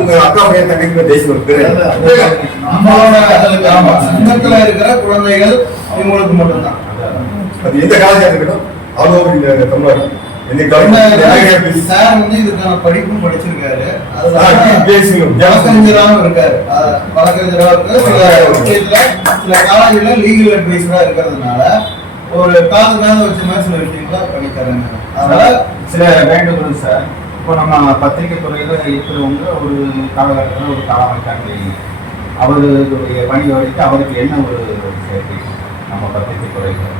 உங்க அக்கா பையன் தங்கச்சி தேசியம் சங்கத்துல இருக்கிற குழந்தைகள் இவங்களுக்கு மட்டும்தான். அது எந்த காலேஜா இருக்கட்டும் அவங்க தமிழ்நாடு சார் வந்து இதுக்கான படிப்பும் படிச்சிருக்காரு, வழக்கறிஞராகவும் இருக்காரு. வழக்கறிஞராக இருக்கு, சில காலேஜ்ல லீகல் அட்வைசரா இருக்கிறதுனால ஒரு காது மேல வச்ச மாதிரி சில விஷயங்கள பண்ணித்தராங்க. அதனால சில வேண்டுகோள் சார். இப்போ நம்ம பத்திரிகை துறையில இருக்கிறவங்க ஒரு காலகட்டத்தில் ஒரு காலமைக்காங்க, அவருடைய பணி வரைக்கு அவருக்கு என்ன ஒரு சேர்க்கை நம்ம பத்திரிகை துறையில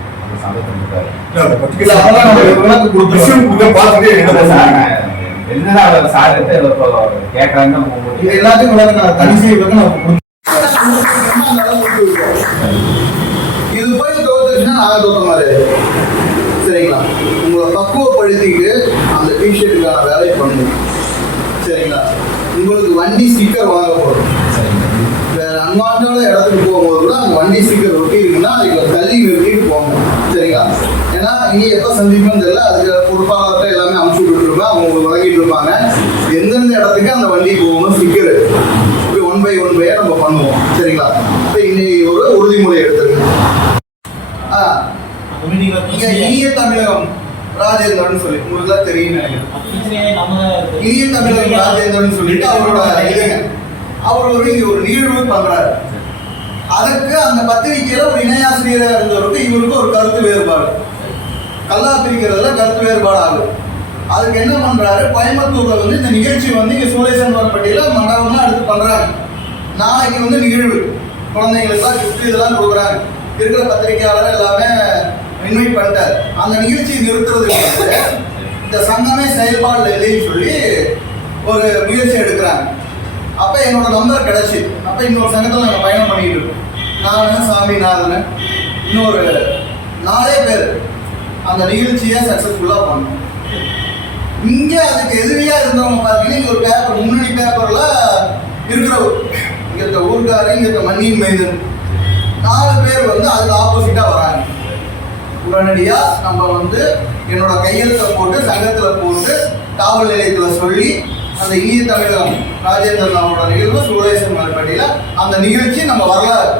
இது போய் தோத்துச்சுன்னா நாங்க தோத்த மாதிரி. சரிங்களா? உங்களை பக்குவப்படுத்திட்டு அந்த டிஷர்ட்டுக்கான வேலையை பண்ணணும். சரிங்களா? உங்களுக்கு வண்டி ஸ்டிக்கர் வாங்க போறோம். வேற அன்வான்டான இடத்துக்கு போகும்போது கூட அந்த வண்டி ஸ்டிக்கர் ஒட்டி இருக்குன்னா அதுக்கு தள்ளி நிறுத்திட்டு போகணும். சரிங்களா? ஏன்னா இனி எப்போ சந்திப்போம் தெரியல, அதுக்கு பொறுப்பாளர்கிட்ட எல்லாமே அமுச்சு விட்டுருப்பேன், அவங்க உங்களுக்கு வழங்கிட்டு இருப்பாங்க. எந்தெந்த இடத்துக்கு அந்த வண்டி போகணும் ஸ்டிக்கர் இப்படி ஒன் பை நம்ம பண்ணுவோம். சரிங்களா? இப்போ இன்னைக்கு ஒரு உறுதிமொழி எடுத்துருங்க. இனிய தமிழகம் ராஜேந்திரன் சொல்லி உங்களுக்கு தெரியும் நினைக்கிறேன். இனிய தமிழகம் ராஜேந்திரன் சொல்லிட்டு அவரோட அவர் ஒரு நிகழ்வு பண்றாரு. அதுக்கு அந்த பத்திரிகையில ஒரு இணையாசிரியராக இருந்தவருக்கு இவருக்கு ஒரு கருத்து வேறுபாடு, கல்லா பிரிக்கிறதுல கருத்து வேறுபாடு ஆகுது. அதுக்கு என்ன பண்றாரு, கோயம்புத்தூர்ல வந்து இந்த நிகழ்ச்சி வந்து இங்க சூழேசன் வரப்பட்டியில மண்டபம்லாம் எடுத்து பண்றாங்க. நாளைக்கு வந்து நிகழ்வு, குழந்தைங்களுக்குலாம் கிஃப்ட் இதெல்லாம் கொடுக்குறாங்க. இருக்கிற பத்திரிகையாளர் எல்லாமே இன்வைட் பண்ணிட்டாரு. அந்த நிகழ்ச்சியை நிறுத்துறதுக்கு இந்த சங்கமே செயல்பாடு இல்லைன்னு சொல்லி ஒரு முயற்சி எடுக்கிறாங்க. அப்போ என்னோட நம்பர் கிடைச்சி, அப்போ இன்னொரு சங்கத்தில் நாங்கள் பயணம் பண்ணிட்டு இருக்கோம். நான் சாமிநாதன் இன்னொரு 4 பேர் அந்த நிகழ்ச்சியை சக்ஸஸ்ஃபுல்லாக பண்ணோம். இங்கே அதுக்கு எதிரியாக இருந்தவங்க பார்த்தீங்கன்னா இங்கே ஒரு பேப்பர், முன்னணி பேப்பரில் இருக்கிறவர், இங்கே இருக்க ஊர்காரர், இங்கே இருக்க மண்ணின் மைதன் 4 பேர் வந்து அதுக்கு ஆப்போசிட்டாக வராங்க. உடனடியாக நம்ம வந்து என்னோட கையெழுத்தை போட்டு சங்கத்தில் போட்டு காவல் நிலையத்தில் சொல்லி அந்த இனிய தமிழகம் ராஜேந்திரன் அவரோட நிகழ்வு சூழேசன் பட்டியல அந்த நிகழ்ச்சி நம்ம வரலாறு.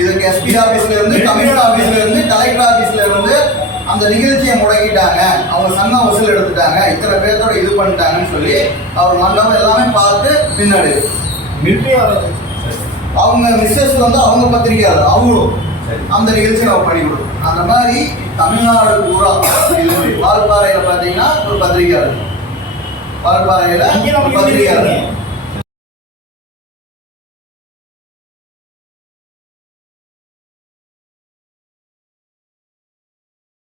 இதுக்கு எஸ்பி ஆஃபீஸ்ல இருந்து, கமிஷனர் ஆஃபீஸ்ல இருந்து, கலெக்டர் ஆஃபீஸ்ல இருந்து அந்த நிகழ்ச்சியை முடக்கிட்டாங்க, அவங்க சங்கம் வசூல் எடுத்துட்டாங்க, இத்தனை பேர்த்தோட இது பண்ணிட்டாங்கன்னு சொல்லி அவர் மண்டபம் எல்லாமே பார்த்து பின்னாடி அவங்க மிஸ்ஸஸ் வந்து அவங்க பத்திரிகையாளர், அவங்களும் அந்த நிகழ்ச்சியை நம்ம பண்ணி கொடுக்கும். அந்த மாதிரி தமிழ்நாடு பூரா வால்பாறையில் பார்த்தீங்கன்னா ஒரு பத்திரிகையாளர், வால்பாறையில் பத்திரிகையாளர்